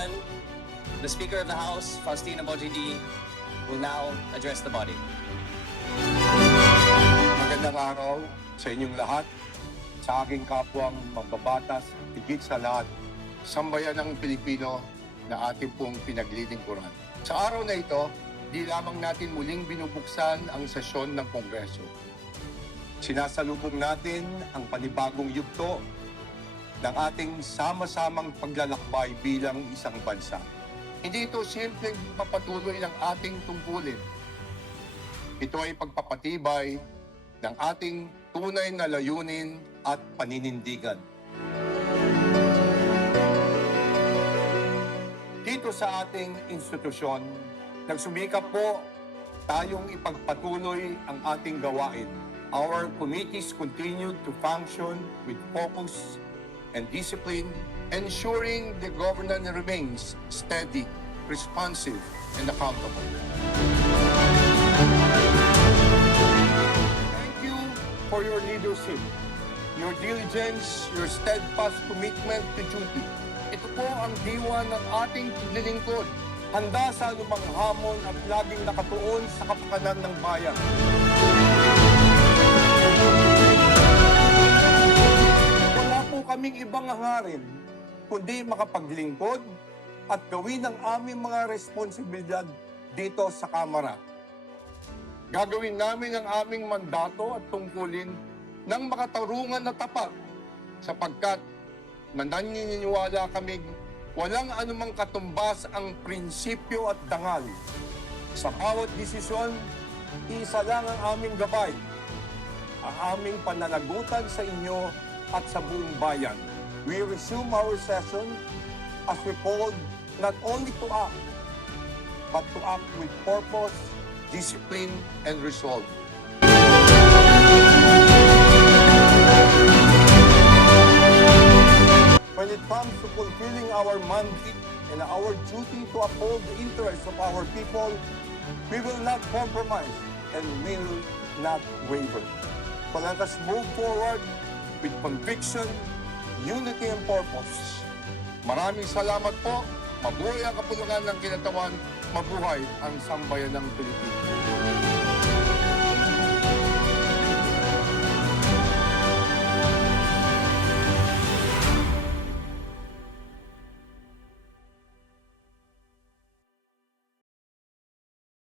gentlemen, the Speaker of the House, Faustino Bojidi, will now address the body. Magandang araw sa inyong lahat, sa aking kapwang mambabatas, higit sa lahat, sambayanang Pilipino na ating pong pinaglilingkuran. Sa araw na ito, di lamang natin muling binubuksan ang sesyon ng Kongreso. Sinasalubong natin ang panibagong yugto ng ating sama-samang paglalakbay bilang isang bansa. Hindi ito simpleng papatuloy ng ating tungkulin. Ito ay pagpapatibay ng ating tunay na layunin at paninindigan. Dito sa ating institusyon, nagsumikap po tayong ipagpatuloy ang ating gawain. Our committees continue to function with focus and discipline, ensuring the governance remains steady, responsive, and accountable. Thank you for your leadership, your diligence, your steadfast commitment to duty. Ito po ang diwa ng ating paglilingkod, handa sa anumang hamon at laging nakatuon sa kapakanan ng bayan. Wala po kaming ibang hangarin, kundi makapaglingkod at gawin ang aming mga responsibilidad dito sa Kamara. Gagawin namin ang aming mandato at tungkulin ng makatarungan na tapat sapagkat naniniwala kaming walang anumang katumbas ang prinsipyo at dangal. Sa bawat desisyon, isa lang ang aming gabay, ang aming pananagutan sa inyo at sa buong bayan. We resume our session as we called not only to act, but to act with purpose, discipline, and resolve. When it comes to fulfilling our mandate and our duty to uphold the interests of our people, we will not compromise and will not waver. So let us move forward with conviction, unity, and purpose. Maraming salamat po. Mabuhay ang kapulungan ng kinatawan. Mabuhay ang sambayan ng Pilipinas.